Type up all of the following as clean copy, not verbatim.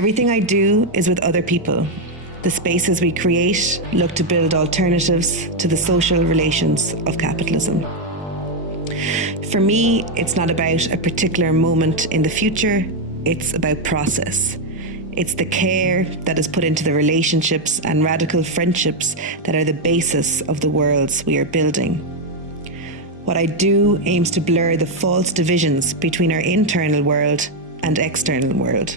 Everything I do is with other people. The spaces we create look to build alternatives to the social relations of capitalism. For me, it's not about a particular moment in the future, it's about process. It's the care that is put into the relationships and radical friendships that are the basis of the worlds we are building. What I do aims to blur the false divisions between our internal world and external world.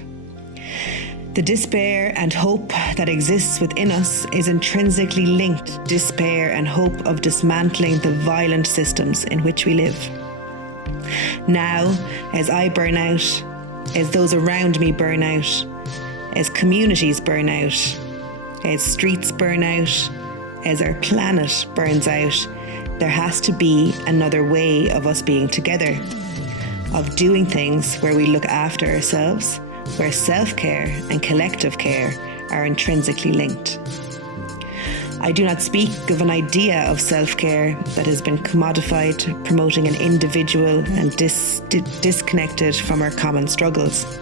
The despair and hope that exists within us is intrinsically linked to despair and hope of dismantling the violent systems in which we live. Now, as I burn out, as those around me burn out, as communities burn out, as streets burn out, as our planet burns out, there has to be another way of us being together, of doing things where we look after ourselves, where self-care and collective care are intrinsically linked. I do not speak of an idea of self-care that has been commodified, promoting an individual and disconnected from our common struggles.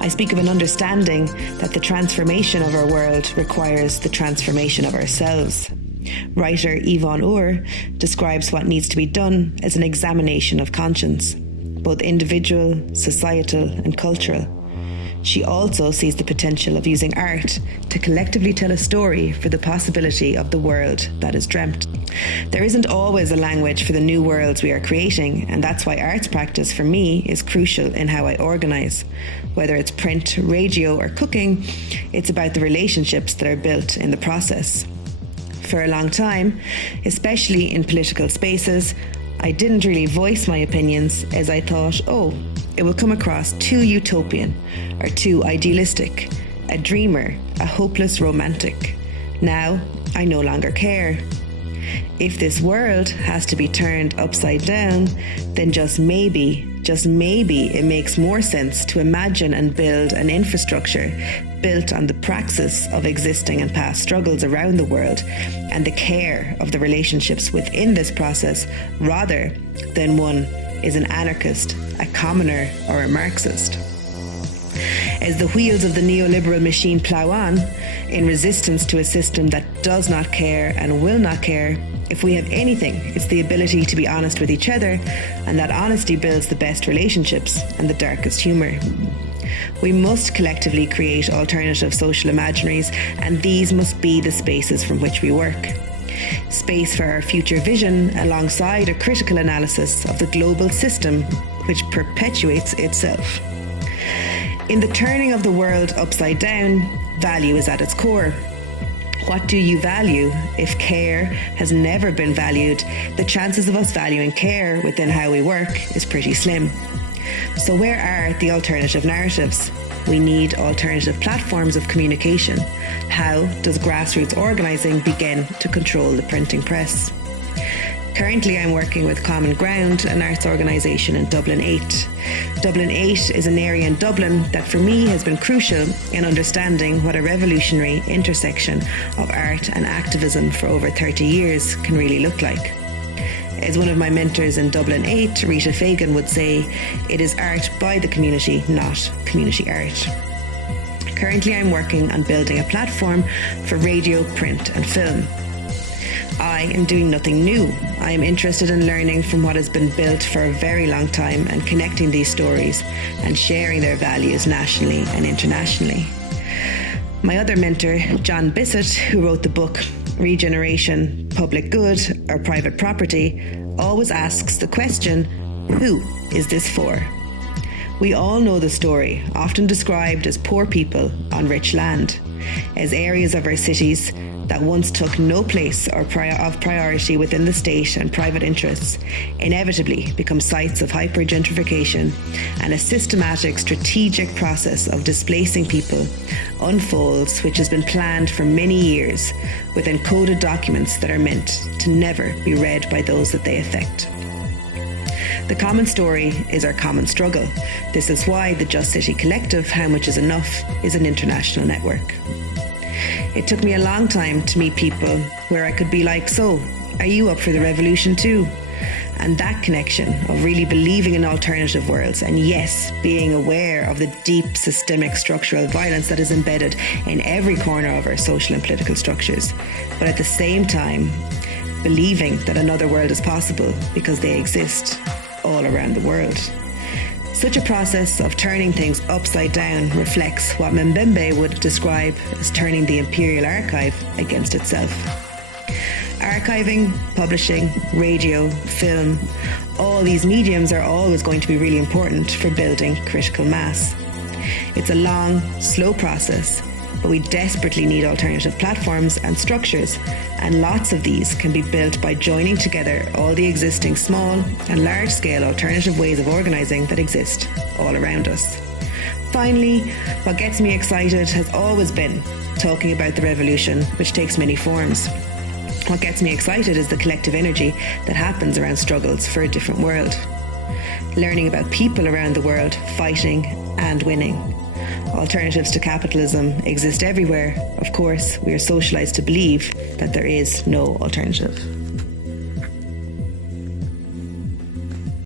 I speak of an understanding that the transformation of our world requires the transformation of ourselves. Writer Yvonne Orr describes what needs to be done as an examination of conscience, both individual, societal, and cultural. She also sees the potential of using art to collectively tell a story for the possibility of the world that is dreamt. There isn't always a language for the new worlds we are creating, and that's why arts practice for me is crucial in how I organise. Whether it's print, radio, or cooking, it's about the relationships that are built in the process. For a long time, especially in political spaces, I didn't really voice my opinions as I thought, it will come across too utopian or too idealistic, a dreamer, a hopeless romantic. Now, I no longer care. If this world has to be turned upside down, then just maybe it makes more sense to imagine and build an infrastructure built on the praxis of existing and past struggles around the world and the care of the relationships within this process, rather than one is an anarchist, a commoner, or a Marxist. As the wheels of the neoliberal machine plough on, in resistance to a system that does not care and will not care, if we have anything, it's the ability to be honest with each other, and that honesty builds the best relationships and the darkest humour. We must collectively create alternative social imaginaries, and these must be the spaces from which we work. Space for our future vision alongside a critical analysis of the global system which perpetuates itself. In the turning of the world upside down, value is at its core. What do you value? If care has never been valued, the chances of us valuing care within how we work is pretty slim. So where are the alternative narratives? We need alternative platforms of communication. How does grassroots organising begin to control the printing press? Currently, I'm working with Common Ground, an arts organisation in Dublin 8. Dublin 8 is an area in Dublin that for me has been crucial in understanding what a revolutionary intersection of art and activism for over 30 years can really look like. As one of my mentors in Dublin 8, Rita Fagan, would say, it is art by the community, not community art. Currently, I'm working on building a platform for radio, print and film. I am doing nothing new. I am interested in learning from what has been built for a very long time and connecting these stories and sharing their values nationally and internationally. My other mentor, John Bissett, who wrote the book Regeneration, Public Good or Private Property, always asks the question, who is this for? We all know the story, often described as poor people on rich land, as areas of our cities that once took no place or of priority within the state and private interests inevitably become sites of hyper-gentrification, and a systematic strategic process of displacing people unfolds, which has been planned for many years with encoded documents that are meant to never be read by those that they affect. The common story is our common struggle. This is why the Just City Collective, How Much Is Enough, is an international network. It took me a long time to meet people where I could be like, so, are you up for the revolution too? And that connection of really believing in alternative worlds, and yes, being aware of the deep systemic structural violence that is embedded in every corner of our social and political structures, but at the same time, believing that another world is possible because they exist all around the world. Such a process of turning things upside down reflects what Mbembe would describe as turning the imperial archive against itself. Archiving, publishing, radio, film, all these mediums are always going to be really important for building critical mass. It's a long, slow process, but we desperately need alternative platforms and structures, and lots of these can be built by joining together all the existing small and large-scale alternative ways of organising that exist all around us. Finally, what gets me excited has always been talking about the revolution, which takes many forms. What gets me excited is the collective energy that happens around struggles for a different world. Learning about people around the world fighting and winning. Alternatives to capitalism exist everywhere. Of course, we are socialised to believe that there is no alternative.